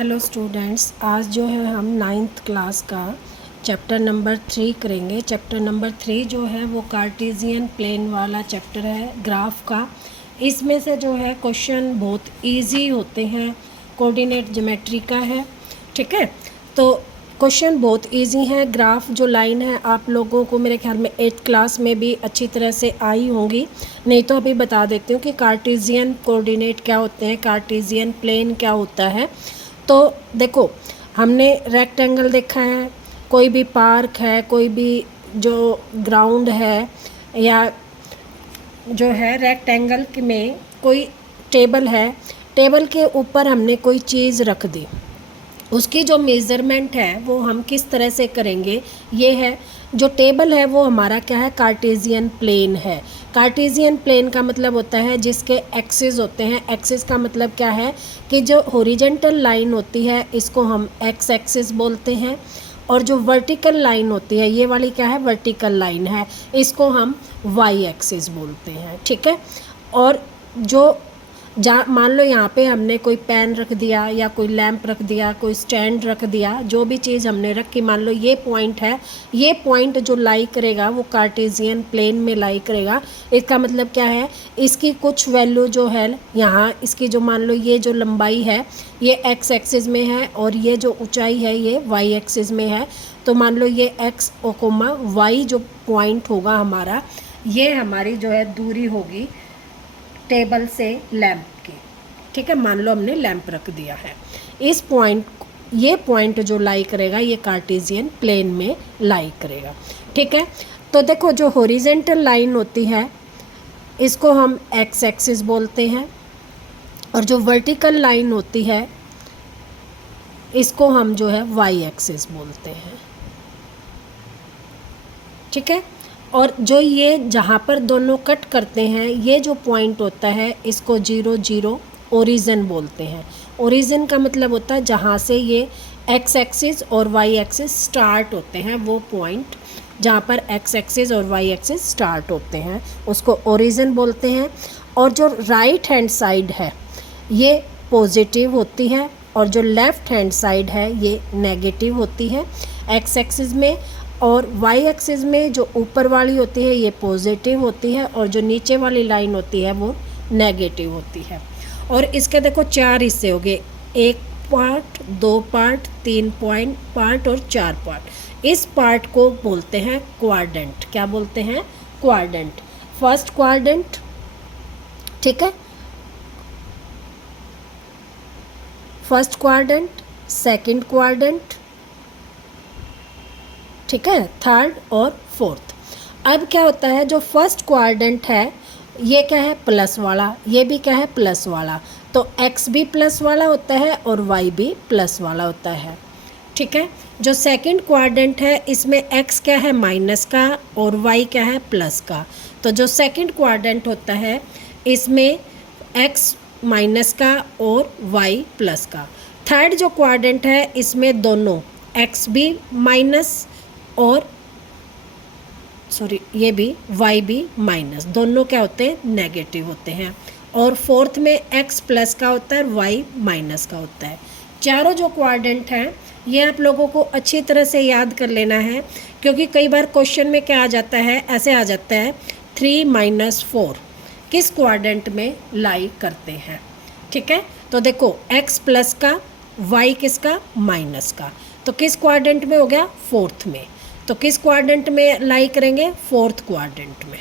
Hello students, आज जो है हम नाइन्थ क्लास का चैप्टर नंबर 3 करेंगे। चैप्टर नंबर 3 जो है वो कार्टेशियन प्लेन वाला चैप्टर है, ग्राफ का। इसमें से जो है क्वेश्चन बहुत इजी होते हैं, कोऑर्डिनेट ज्योमेट्री का है। ठीक है, तो क्वेश्चन बहुत इजी है। ग्राफ जो लाइन है आप लोगों को मेरे ख्याल में 8th क्लास में भी अच्छी तरह से आई होंगी, नहीं तो अभी बता देती हूँ कि कार्टेशियन कोऑर्डिनेट क्या होते हैं, कार्टेशियन प्लेन क्या होता है। तो देखो, हमने रेक्टेंगल देखा है, कोई भी पार्क है, कोई भी जो ग्राउंड है, या जो है रेक्टेंगल में कोई टेबल है, टेबल के ऊपर हमने कोई चीज़ रख दी, उसकी जो मेज़रमेंट है वो हम किस तरह से करेंगे। ये है जो टेबल है वो हमारा क्या है, कार्टेशियन प्लेन है। कार्टेशियन प्लेन का मतलब होता है जिसके एक्सिस होते हैं। एक्सिस का मतलब क्या है कि जो हॉरिजॉन्टल लाइन होती है इसको हम एक्स एक्सिस बोलते हैं, और जो वर्टिकल लाइन होती है ये वाली क्या है, वर्टिकल लाइन है, इसको हम वाई एक्सिस बोलते हैं। ठीक है, और जो मान लो यहाँ पे हमने कोई पेन रख दिया, या कोई लैंप रख दिया, कोई स्टैंड रख दिया, जो भी चीज़ हमने रखी, मान लो ये पॉइंट है, ये पॉइंट जो लाई करेगा वो कार्टेशियन प्लेन में लाई करेगा। इसका मतलब क्या है, इसकी कुछ वैल्यू जो है यहाँ, इसकी जो मान लो ये जो लंबाई है ये एक्स एक्सिस में है, और ये जो ऊंचाई है ये वाई एक्सिस में है। तो मान लो ये एक्स कोमा वाई जो पॉइंट होगा हमारा, ये हमारी जो है दूरी होगी टेबल से लैंप की। ठीक है, मान लो हमने लैंप रख दिया है, इस पॉइंट, ये पॉइंट जो लाई करेगा ये कार्टेशियन प्लेन में लाई करेगा। ठीक है, तो देखो जो हॉरिजॉन्टल लाइन होती है इसको हम एक्स एक्सिस बोलते हैं, और जो वर्टिकल लाइन होती है इसको हम जो है वाई एक्सिस बोलते हैं। ठीक है, और जो ये जहाँ पर दोनों कट करते हैं ये जो पॉइंट होता है इसको 0 0 ओरिजिन बोलते हैं। ओरिजिन का मतलब होता है जहाँ से ये एक्स एक्सिस और वाई एक्सिस स्टार्ट होते हैं, वो पॉइंट जहाँ पर एक्स एक्सिस और वाई एक्सिस स्टार्ट होते हैं उसको ओरिजिन बोलते हैं। और जो राइट हैंड साइड है ये पॉजिटिव होती है, और जो लेफ़्ट हैंड साइड है ये नेगेटिव होती है एक्स एक्सिस में, और वाई एक्सिस में जो ऊपर वाली होती है ये पॉजिटिव होती है, और जो नीचे वाली लाइन होती है वो नेगेटिव होती है। और इसके देखो 4 हिस्से हो गए, 1 पार्ट, 2 पार्ट, 3 पॉइंट पार्ट और 4 पार्ट। इस पार्ट को बोलते हैं क्वाड्रेंट। क्या बोलते हैं, क्वाड्रेंट। फर्स्ट क्वाड्रेंट, ठीक है, फर्स्ट क्वाड्रेंट, सेकंड क्वाड्रेंट, ठीक है, थर्ड और फोर्थ। अब क्या होता है, जो फर्स्ट क्वाड्रेंट है ये क्या है, प्लस वाला, ये भी क्या है, प्लस वाला, तो एक्स भी प्लस वाला होता है और वाई भी प्लस वाला होता है। ठीक है, जो सेकंड क्वाड्रेंट है इसमें एक्स क्या है, माइनस का, और वाई क्या है, प्लस का। तो जो सेकंड क्वाड्रेंट होता है इसमें एक्स माइनस का और वाई प्लस का। थर्ड जो क्वाड्रेंट है इसमें दोनों एक्स भी माइनस और ये भी वाई भी माइनस, दोनों क्या होते हैं, नेगेटिव होते हैं। और फोर्थ में एक्स प्लस का होता है और वाई माइनस का होता है। चारों जो क्वाड्रेंट हैं ये आप लोगों को अच्छी तरह से याद कर लेना है, क्योंकि कई बार क्वेश्चन में क्या आ जाता है, ऐसे आ जाता है 3 - 4 किस क्वाड्रेंट में लाई करते हैं। ठीक है, तो देखो एक्स प्लस का, वाई किसका, माइनस का, तो किस क्वाड्रेंट में हो गया, फोर्थ में। तो किस क्वाड्रेंट में लाई करेंगे, फोर्थ क्वाड्रेंट में।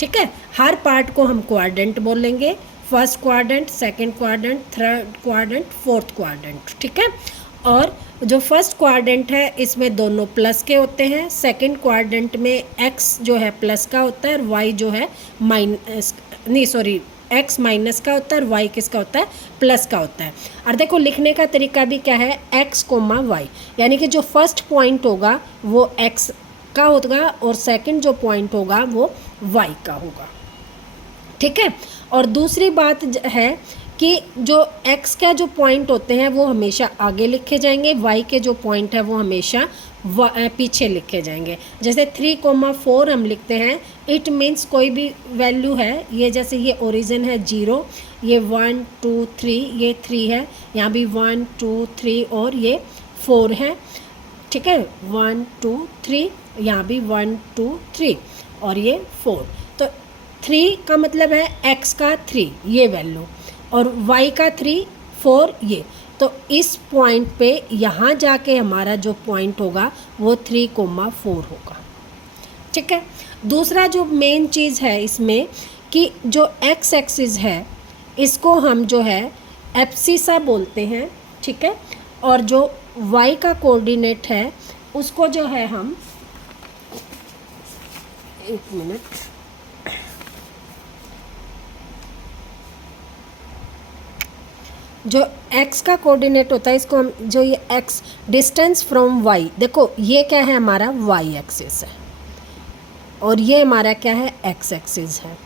ठीक है, हर पार्ट को हम क्वाड्रेंट बोलेंगे, first quadrant, second quadrant, third quadrant, fourth quadrant. ठीक है, और जो फर्स्ट क्वाड्रेंट है इसमें दोनों प्लस के होते हैं, सेकंड क्वाड्रेंट में एक्स जो है प्लस का होता है और वाई जो है एक्स माइनस का होता है और वाई किसका होता है, प्लस का होता है। और देखो लिखने का तरीका भी क्या है, एक्स कोमा वाई, यानी कि जो फर्स्ट पॉइंट होगा वो एक्स का होगा और सेकंड जो पॉइंट होगा वो वाई का होगा। ठीक है, और दूसरी बात है कि जो x का जो पॉइंट होते हैं वो हमेशा आगे लिखे जाएंगे, y के जो पॉइंट है वो हमेशा पीछे लिखे जाएंगे। जैसे 3,4 हम लिखते हैं, इट मीन्स कोई भी वैल्यू है, ये जैसे ये ओरिजिन है 0, ये 1 2 3, ये 3 है, यहाँ भी 1 2 3 और ये 4 है, ठीक है, 1 2 3, यहाँ भी 1 2 3 और ये 4। तो 3 का मतलब है x का 3 ये वैल्यू और y का 3 4 ये। तो इस पॉइंट पे यहाँ जाके हमारा जो पॉइंट होगा वो 3,4 होगा, ठीक है। दूसरा जो मेन चीज़ है इसमें कि जो x एक्सिस है इसको हम जो है एब्सिसा बोलते हैं, ठीक है, और जो y का कोऑर्डिनेट है उसको जो है हम, एक मिनट, जो x का कोऑर्डिनेट होता है इसको हम, जो ये x डिस्टेंस फ्रॉम y, देखो ये क्या है हमारा y एक्सिस है और ये हमारा क्या है x एक्सिस है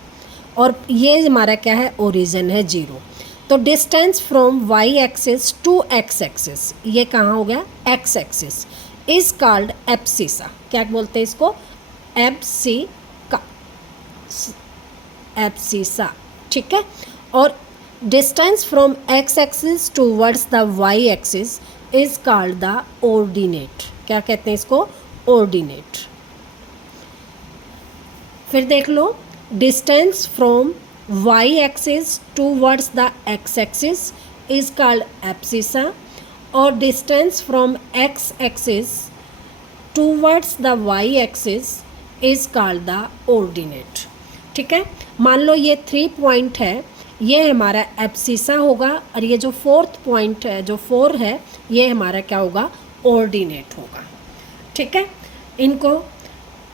और ये हमारा क्या है ओरिजिन है 0। तो distance from y axis to x axis, ये कहाँ हो गया x axis, is called abscissa. क्या बोलते हैं इसको, एब्सिसा, ठीक है। और distance from x axis towards the y axis is called the ordinate. क्या कहते हैं इसको, ऑर्डिनेट। फिर देख लो, distance from y axis towards the x axis is called abscissa और distance from x axis towards the y axis is called the ordinate, ठीक है। मान लो ये 3 पॉइंट है, ये हमारा एब्सिसा होगा और ये जो 4th पॉइंट है जो 4 है ये हमारा क्या होगा, ऑर्डिनेट होगा, ठीक है। इनको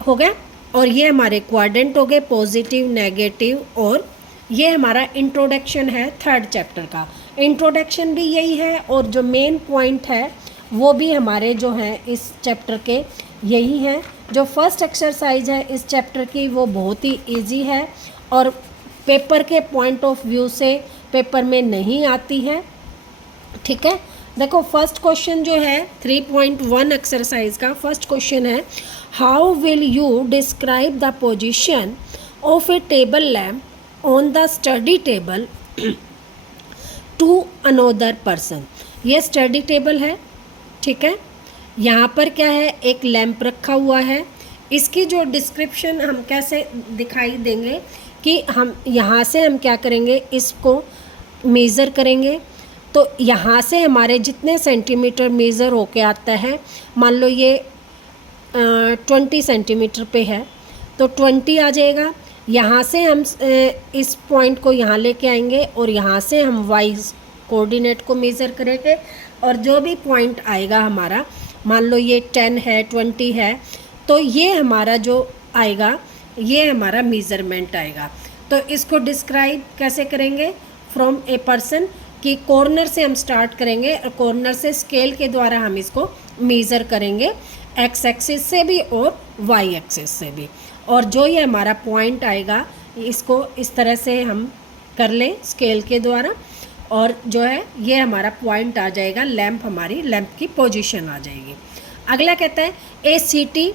हो गया और ये हमारे क्वाड्रेंट हो गए, पॉजिटिव नेगेटिव, और ये हमारा इंट्रोडक्शन है 3rd चैप्टर का। इंट्रोडक्शन भी यही है और जो मेन पॉइंट है वो भी हमारे जो हैं इस चैप्टर के यही है। जो फर्स्ट एक्सरसाइज है इस चैप्टर की वो बहुत ही इजी है और पेपर के पॉइंट ऑफ व्यू से पेपर में नहीं आती है, ठीक है। देखो फर्स्ट क्वेश्चन जो है 3.1 एक्सरसाइज का फर्स्ट क्वेश्चन है, how will you describe the position of a table lamp on the study table to another person. ये स्टडी टेबल है, ठीक है। यहाँ पर क्या है, एक लैम्प रखा हुआ है। इसकी जो डिस्क्रिप्शन हम कैसे दिखाई देंगे कि हम यहाँ से हम क्या करेंगे, इसको मेज़र करेंगे। तो यहाँ से हमारे जितने सेंटीमीटर मेज़र होके आता है, मान लो ये 20 सेंटीमीटर पे है तो 20 आ जाएगा। यहाँ से हम इस पॉइंट को यहाँ लेके आएंगे और यहाँ से हम वाइज कोऑर्डिनेट को मेज़र करेंगे और जो भी पॉइंट आएगा हमारा, मान लो ये 10 है 20 है, तो ये हमारा जो आएगा ये हमारा मेज़रमेंट आएगा। तो इसको डिस्क्राइब कैसे करेंगे, फ्रॉम ए पर्सन, कि कॉर्नर से हम स्टार्ट करेंगे और कॉर्नर से स्केल के द्वारा हम इसको मेज़र करेंगे, एक्स एक्सिस से भी और वाई एक्सिस से भी। और जो ये हमारा पॉइंट आएगा इसको इस तरह से हम कर लें स्केल के द्वारा और जो है ये हमारा पॉइंट आ जाएगा, लैंप हमारी लैंप की पोजीशन आ जाएगी। अगला कहता है, a city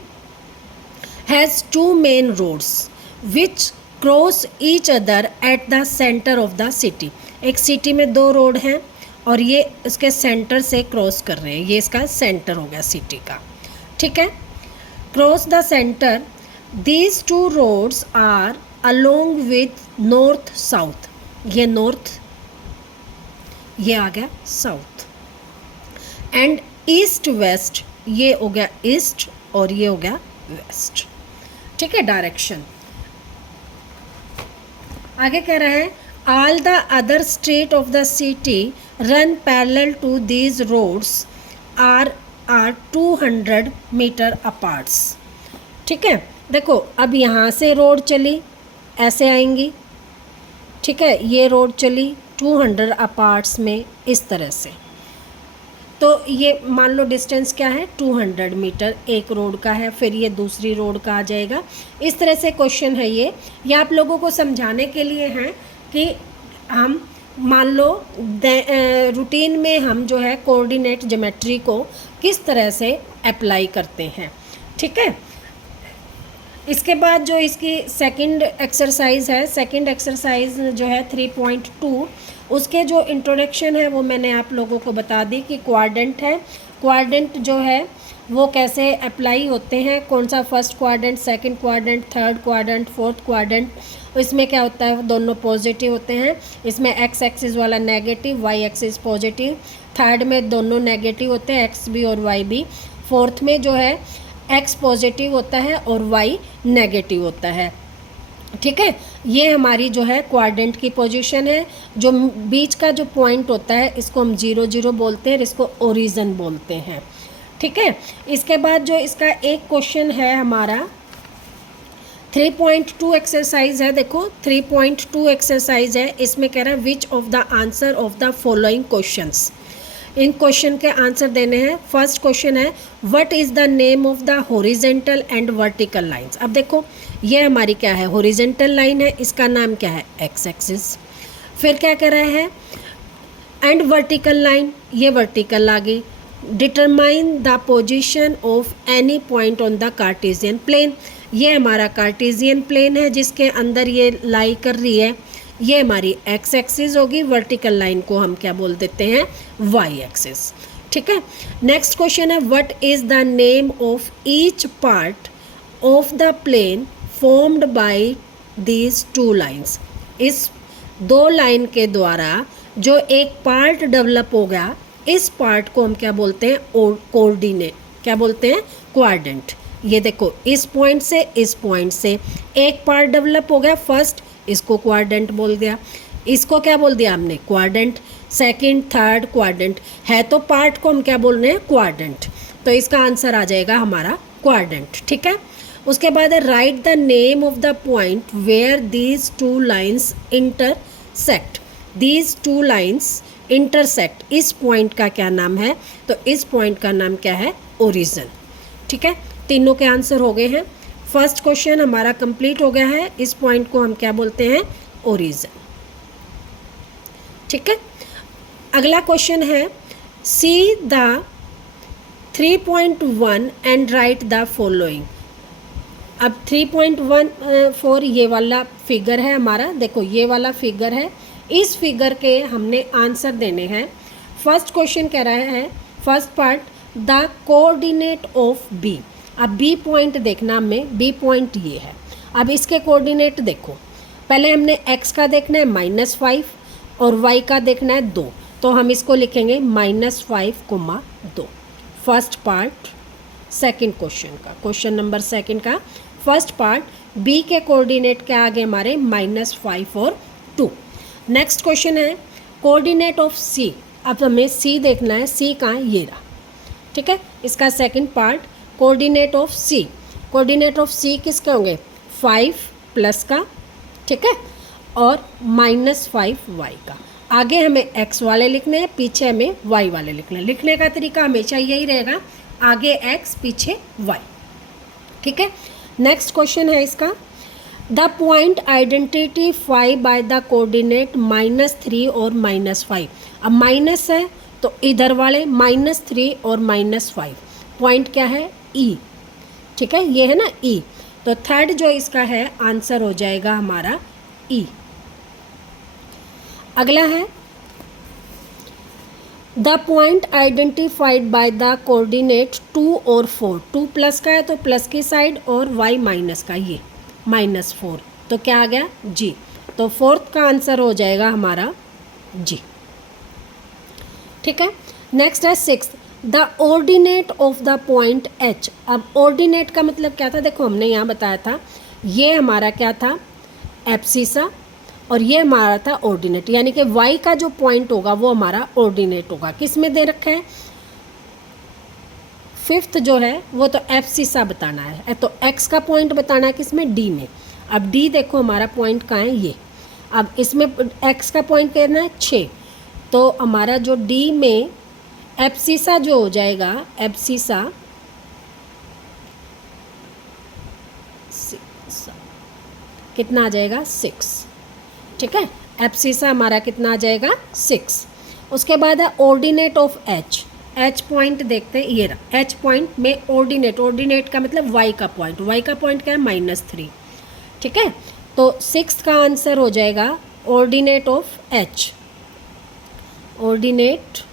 has 2 main roads which cross each other at the centre of the city. एक सिटी में 2 रोड हैं और ये इसके सेंटर से क्रॉस कर रहे हैं, ये इसका सेंटर हो गया सिटी का, ठीक है। Cross the centre, these 2 roads are along with north south, ये नॉर्थ, ये आ गया साउथ, एंड ईस्ट वेस्ट, ये हो गया ईस्ट और ये हो गया वेस्ट, ठीक है, डायरेक्शन। आगे कह रहा है, all the other street of the city run parallel to these roads are 200 metre aparts, ठीक है। देखो अब यहाँ से रोड चली, ऐसे आएंगी, ठीक है, ये रोड चली 200 अपार्ट्स में इस तरह से। तो ये मान लो डिस्टेंस क्या है 200 मीटर एक रोड का है, फिर ये दूसरी रोड का आ जाएगा। इस तरह से क्वेश्चन है ये आप लोगों को समझाने के लिए हैं कि हम मान लो रूटीन में हम जो है कोऑर्डिनेट ज्योमेट्री को किस तरह से अप्लाई करते हैं, ठीक है। इसके बाद जो इसकी सेकंड एक्सरसाइज है, सेकंड एक्सरसाइज जो है 3.2, उसके जो इंट्रोडक्शन है वो मैंने आप लोगों को बता दी कि क्वाड्रेंट है। क्वाड्रेंट जो है वो कैसे अप्लाई होते हैं, कौन सा first quadrant, second quadrant, third quadrant, fourth quadrant, इसमें क्या होता है, दोनों पॉजिटिव होते हैं। इसमें एक्स एक्सिस वाला negative, Y axis positive. Third में दोनों नेगेटिव होते हैं, एक्स भी और वाई भी। फोर्थ में जो है एक्स पॉजिटिव होता है और वाई नेगेटिव होता है। ठीक है, ये हमारी जो है क्वाड्रेंट की पोजीशन है। जो बीच का जो पॉइंट होता है इसको हम 0 0 बोलते हैं, इसको ओरिजिन बोलते हैं। ठीक है, इसके बाद जो इसका एक क्वेश्चन है हमारा 3.2 एक्सरसाइज है। देखो 3.2 एक्सरसाइज है, इसमें कह रहा है which of the answer of the following questions. In question के आंसर देने हैं। फर्स्ट क्वेश्चन है what is the name of the horizontal and vertical lines. अब देखो ये हमारी क्या है, हॉरिजेंटल लाइन है, इसका नाम क्या है, एक्स एक्सिस। फिर क्या कह रहा है, एंड वर्टिकल लाइन, ये वर्टिकल आ गई। Determine the position of any point on the Cartesian plane, ये हमारा कार्टेशियन प्लेन है जिसके अंदर ये लाई कर रही है, ये हमारी एक्स एक्सिस होगी। वर्टिकल लाइन को हम क्या बोल देते हैं, वाई एक्सिस। ठीक है, नेक्स्ट क्वेश्चन है what is the name of each part of the plane formed by these two lines. इस दो लाइन के द्वारा जो एक पार्ट डेवलप हो गया, इस पार्ट को हम क्या बोलते हैं, कोऑर्डिनेट, क्या बोलते हैं, क्वाड्रेंट। ये देखो इस पॉइंट से इस पॉइंट से एक पार्ट डेवलप हो गया, फर्स्ट इसको क्वाड्रेंट बोल दिया, इसको क्या बोल दिया हमने, क्वाड्रेंट। सेकंड थर्ड क्वाड्रेंट है, तो पार्ट को हम क्या बोल रहे हैं, क्वाड्रेंट। तो इसका आंसर आ जाएगा हमारा क्वाड्रेंट। ठीक है, उसके बाद है write the name of the point where these two lines intersect. These two lines intersect, इस पॉइंट का क्या नाम है, तो इस पॉइंट का नाम क्या है, ओरिजिन। ठीक है, तीनों के आंसर हो गए हैं। फर्स्ट क्वेश्चन हमारा कंप्लीट हो गया है, इस पॉइंट को हम क्या बोलते हैं, ओरिजिन। ठीक है, अगला क्वेश्चन है see the 3.1 and right the following. अब 3.14 ये वाला फिगर है हमारा, देखो ये वाला फिगर है, इस फिगर के हमने आंसर देने हैं। फर्स्ट क्वेश्चन कह रहा है, first part, the coordinate of B. अब बी पॉइंट देखना हमें, बी पॉइंट ये है। अब इसके कोऑर्डिनेट देखो, पहले हमने एक्स का देखना है -5 और वाई का देखना है 2, तो हम इसको लिखेंगे -5, 2। फर्स्ट पार्ट सेकंड क्वेश्चन का, क्वेश्चन नंबर सेकंड का फर्स्ट पार्ट, बी के कोऑर्डिनेट क्या आ गए हमारे, -5 और 2। नेक्स्ट क्वेश्चन है कोऑर्डिनेट ऑफ सी। अब हमें सी देखना है, सी कहाँ है, ये रहा। ठीक है, इसका second part coordinate of C. Coordinate of C किसके होंगे, 5 प्लस का, ठीक है, और -5 वाई का। आगे हमें x वाले लिखने हैं, पीछे हमें y वाले लिखने हैं। लिखने का तरीका हमेशा यही रहेगा, आगे x पीछे y। ठीक है, नेक्स्ट क्वेश्चन है इसका, the point identify by the coordinate -3 और -5। अब माइनस है तो इधर वाले -3 और -5, पॉइंट क्या है, E। ठीक है, ये है ना E, तो थर्ड जो इसका है आंसर हो जाएगा हमारा E। अगला है the point identified by the coordinate 2 और 4। 2 प्लस का है तो प्लस की साइड, और y माइनस का, ये -4, तो क्या आ गया, G। तो फोर्थ का आंसर हो जाएगा हमारा G। ठीक है, नेक्स्ट है sixth, the ordinate of the point H। अब ऑर्डिनेट का मतलब क्या था, देखो हमने यहाँ बताया था, ये हमारा क्या था, एब्सिसा, और ये हमारा था ऑर्डिनेट, यानी कि y का जो पॉइंट होगा वो हमारा ऑर्डिनेट होगा। किस में दे रखा है, फिफ्थ जो है वो तो एब्सिसा बताना है, तो x का पॉइंट बताना है किस में, D में। अब D देखो हमारा पॉइंट कहाँ है, ये। अब इसमें x का पॉइंट कहना है 6, तो हमारा जो D में एब्सिसा जो हो जाएगा, एब्सिसा कितना आ जाएगा, 6। ठीक है, एब्सिसा हमारा कितना आ जाएगा, 6। उसके बाद है ordinate of H। H point देखते हैं, ये रहा एच पॉइंट में ऑर्डिनेट, ऑर्डिनेट का मतलब वाई का पॉइंट, वाई का पॉइंट क्या है -3, ठीक है। तो 6 का आंसर हो जाएगा ordinate of H, ordinate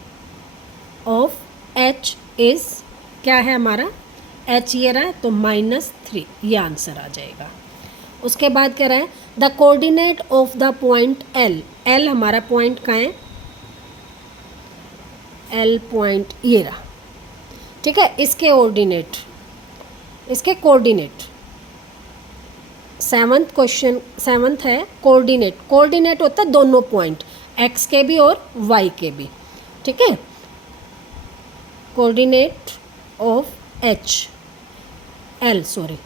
of H is क्या है हमारा, एच ये रहा है तो -3, ये आंसर आ जाएगा। उसके बाद कह रहा है the coordinate of the point L, L हमारा पॉइंट कहाँ है, एल पॉइंट ये रहा, ठीक है। इसके ऑर्डिनेट, इसके कोऑर्डिनेट, सेवन्थ क्वेश्चन, सेवन्थ है कोऑर्डिनेट, कोऑर्डिनेट होता है दोनों पॉइंट, एक्स के भी और वाई के भी, ठीक है। Coordinate of H, L sorry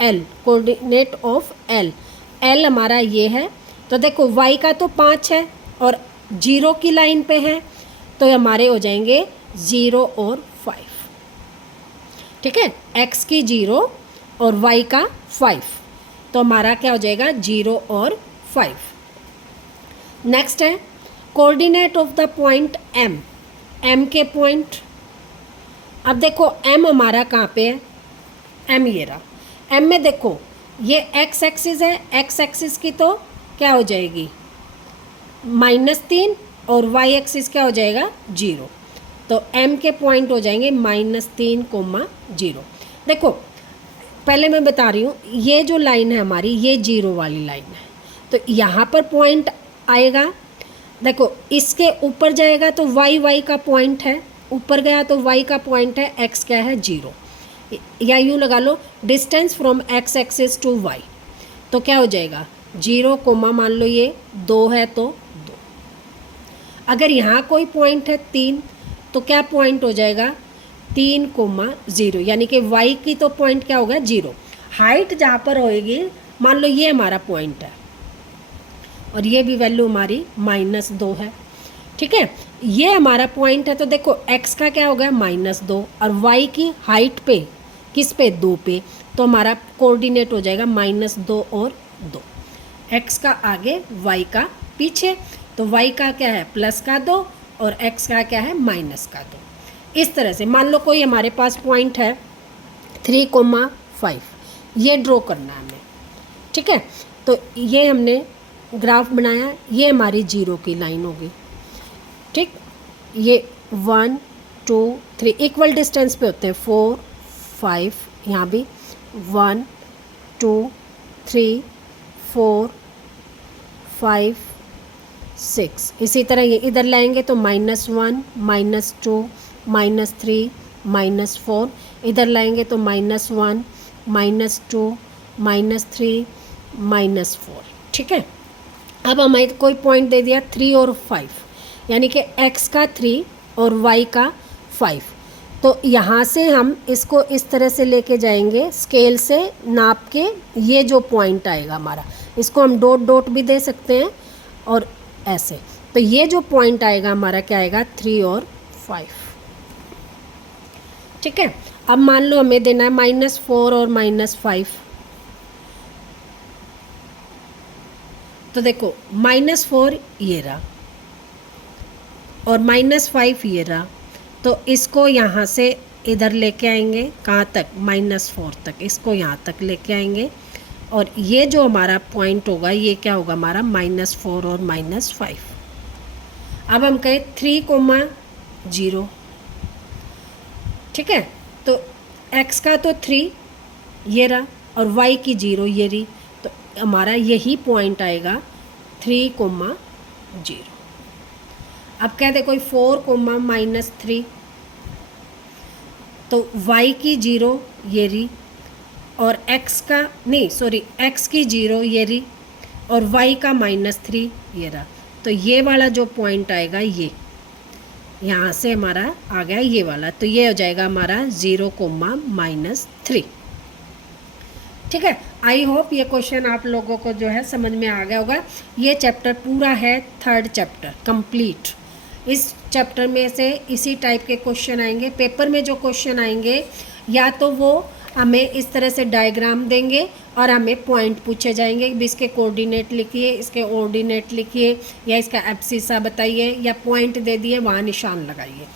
L, coordinate of L, L हमारा ये है, तो देखो वाई का तो 5 है और 0 की लाइन पे है, तो हमारे हो जाएंगे 0 और 5, ठीक है। एक्स की 0 और वाई का 5, तो हमारा क्या हो जाएगा 0 और 5। नेक्स्ट है coordinate of the point M, M के पॉइंट, अब देखो एम हमारा कहाँ पे है, एम ये रहा, एम में देखो ये एक्स एक्सिस है, एक्स एक्सिस की तो क्या हो जाएगी -3 और वाई एक्सिस क्या हो जाएगा 0, तो एम के पॉइंट हो जाएंगे -3, 0। देखो पहले मैं बता रही हूँ, ये जो लाइन है हमारी ये 0 वाली लाइन है, तो यहाँ पर पॉइंट आएगा, देखो इसके ऊपर जाएगा तो वाई, वाई का पॉइंट है, ऊपर गया तो वाई का पॉइंट है, एक्स क्या है 0, या यूँ लगा लो distance from X axis to Y, तो क्या हो जाएगा 0, मान लो ये 2 है तो 2। अगर यहाँ कोई पॉइंट है 3, तो क्या पॉइंट हो जाएगा 3, 0, यानी कि y की तो पॉइंट क्या होगा 0। हाइट जहाँ पर होएगी, मान लो ये हमारा पॉइंट है और ये भी वैल्यू हमारी -2 है, ठीक है। ये हमारा पॉइंट है, तो देखो x का क्या होगा -2 और y की हाइट पे किस पे 2 पे, तो हमारा कोऑर्डिनेट हो जाएगा -2 और 2, x का आगे y का पीछे, तो y का क्या है +2 और x का क्या है -2। इस तरह से मान लो कोई हमारे पास पॉइंट है 3,5, ये ड्रॉ करना है हमें, ठीक है। तो ये हमने ग्राफ बनाया, ये हमारी 0 की लाइन होगी, ठीक। ये 1 2 3 इक्वल डिस्टेंस पे होते हैं, 4 5, यहाँ भी 1 2 3 4 5 6, इसी तरह ये इधर लाएंगे तो -1 -2 -3 -4, इधर लाएंगे तो -1 -2 -3 -4, ठीक है। अब हमें कोई पॉइंट दे दिया 3 और 5, यानी कि x का 3 और y का 5, तो यहाँ से हम इसको इस तरह से लेके जाएंगे, स्केल से नाप के, ये जो पॉइंट आएगा हमारा, इसको हम डॉट डॉट भी दे सकते हैं और ऐसे, तो ये जो पॉइंट आएगा हमारा क्या आएगा 3 और 5, ठीक है। अब मान लो हमें देना है -4 और -5, तो देखो -4 ये रहा और -5 ये रहा, तो इसको यहाँ से इधर लेके आएंगे, कहाँ तक -4 तक, इसको यहाँ तक लेके आएंगे और ये जो हमारा पॉइंट होगा ये क्या होगा हमारा -4 और -5। अब हम कहें 3,0, ठीक है, तो x का तो 3 ये रहा और y की 0 ये रही, तो हमारा यही पॉइंट आएगा 3,0। अब कहते कोई 4,-3, तो y की 0 ये रही और x का नहीं सॉरी x की 0 ये रही और y का -3 ये रहा, तो ये वाला जो पॉइंट आएगा ये यहाँ से हमारा आ गया ये वाला, तो ये हो जाएगा हमारा 0,-3, ठीक है। आई होप ये क्वेश्चन आप लोगों को जो है समझ में आ गया होगा। ये चैप्टर पूरा है 3rd चैप्टर कंप्लीट। इस चैप्टर में से इसी टाइप के क्वेश्चन आएंगे, पेपर में जो क्वेश्चन आएंगे या तो वो हमें इस तरह से डायग्राम देंगे और हमें पॉइंट पूछे जाएंगे भी इसके कोऑर्डिनेट लिखिए, इसके ऑर्डिनेट लिखिए या इसका एब्सिसा बताइए या पॉइंट दे दिए वहाँ निशान लगाइए,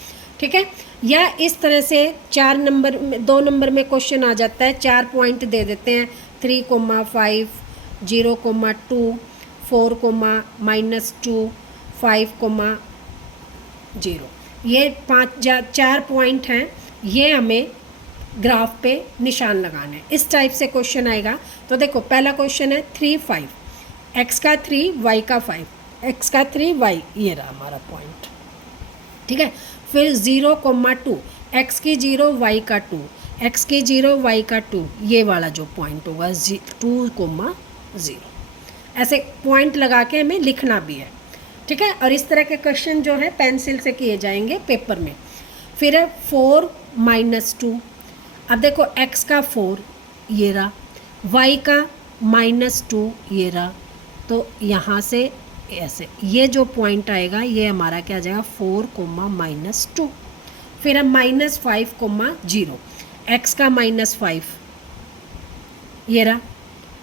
ठीक है। या इस तरह से 2 नंबर में क्वेश्चन आ जाता है, 4 पॉइंट दे देते हैं 3,5, 0,2, 4,-2, 5,0। ये 4 पॉइंट हैं, ये हमें ग्राफ पे निशान लगाने हैं। इस टाइप से क्वेश्चन आएगा। तो देखो पहला क्वेश्चन है 3, 5, x का 3, y का 5, x का 3, y, ये रहा हमारा पॉइंट। ठीक है। फिर 0,2, x की 0, y का 2, x की 0, y का 2, ये वाला जो पॉइंट होगा 2,0। ऐसे पॉइंट लगा के हमें लिखना भी है। ठीक है। और इस तरह के क्वेश्चन जो है पेंसिल से किए जाएंगे पेपर में। फिर है 4-2। अब देखो x का 4 ये रहा, y का -2 ये रहा। तो यहाँ से ऐसे ये जो पॉइंट आएगा ये हमारा क्या आ जाएगा 4,-2। फिर है -5,0, x का -5 ये रहा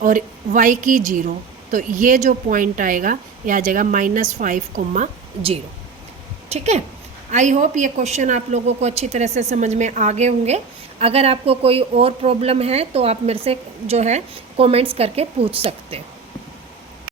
और y की 0। तो ये जो पॉइंट आएगा ये आ जाएगा -5,0। ठीक है। आई होप ये क्वेश्चन आप लोगों को अच्छी तरह से समझ में आ गए होंगे। अगर आपको कोई और प्रॉब्लम है तो आप मेरे से जो है कमेंट्स करके पूछ सकते हो।